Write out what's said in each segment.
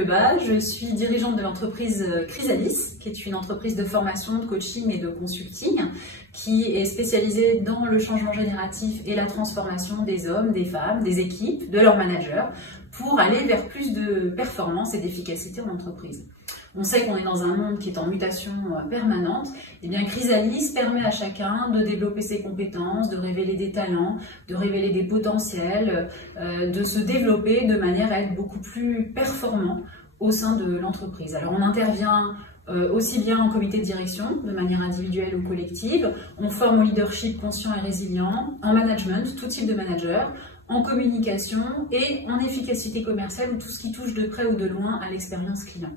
Lebas, je suis dirigeante de l'entreprise Chrysalis, qui est une entreprise de formation, de coaching et de consulting, qui est spécialisée dans le changement génératif et la transformation des hommes, des femmes, des équipes, de leurs managers, pour aller vers plus de performance et d'efficacité en entreprise. On sait qu'on est dans un monde qui est en mutation permanente. Et bien, Chrysalis permet à chacun de développer ses compétences, de révéler des talents, de révéler des potentiels, de se développer de manière à être beaucoup plus performant au sein de l'entreprise. Alors, on intervient aussi bien en comité de direction, de manière individuelle ou collective. On forme au leadership conscient et résilient, en management, tout type de manager, en communication et en efficacité commerciale ou tout ce qui touche de près ou de loin à l'expérience client.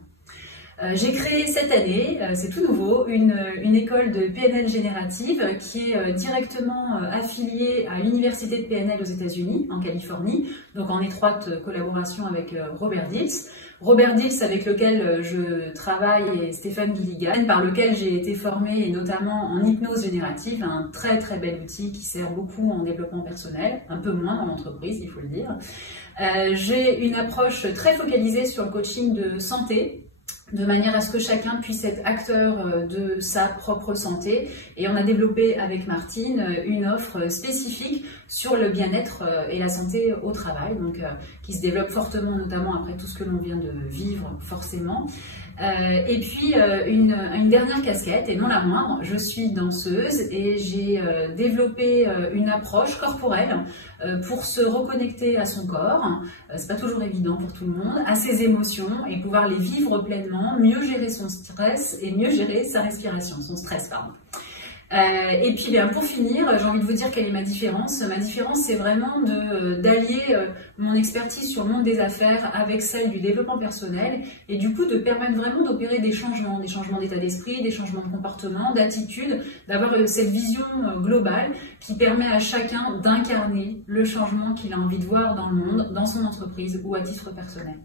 J'ai créé cette année, c'est tout nouveau, une école de PNL générative qui est directement affiliée à l'université de PNL aux États-Unis, en Californie, donc en étroite collaboration avec Robert Dilts. Robert Dilts, avec lequel je travaille, et Stéphane Gilligan, par lequel j'ai été formée, et notamment en hypnose générative, un très très bel outil qui sert beaucoup en développement personnel, un peu moins dans l'entreprise, il faut le dire. J'ai une approche très focalisée sur le coaching de santé, de manière à ce que chacun puisse être acteur de sa propre santé. Et on a développé avec Martine une offre spécifique sur le bien-être et la santé au travail, donc qui se développe fortement, notamment après tout ce que l'on vient de vivre forcément. Et puis une dernière casquette, et non la moindre, je suis danseuse et j'ai développé une approche corporelle pour se reconnecter à son corps. C'est pas toujours évident pour tout le monde, à ses émotions et pouvoir les vivre pleinement, mieux gérer son stress et mieux gérer sa respiration, son stress, pardon. Et puis bien, pour finir, j'ai envie de vous dire quelle est ma différence. Ma différence, c'est vraiment d'allier mon expertise sur le monde des affaires avec celle du développement personnel et du coup de permettre vraiment d'opérer des changements d'état d'esprit, des changements de comportement, d'attitude, d'avoir cette vision globale qui permet à chacun d'incarner le changement qu'il a envie de voir dans le monde, dans son entreprise ou à titre personnel.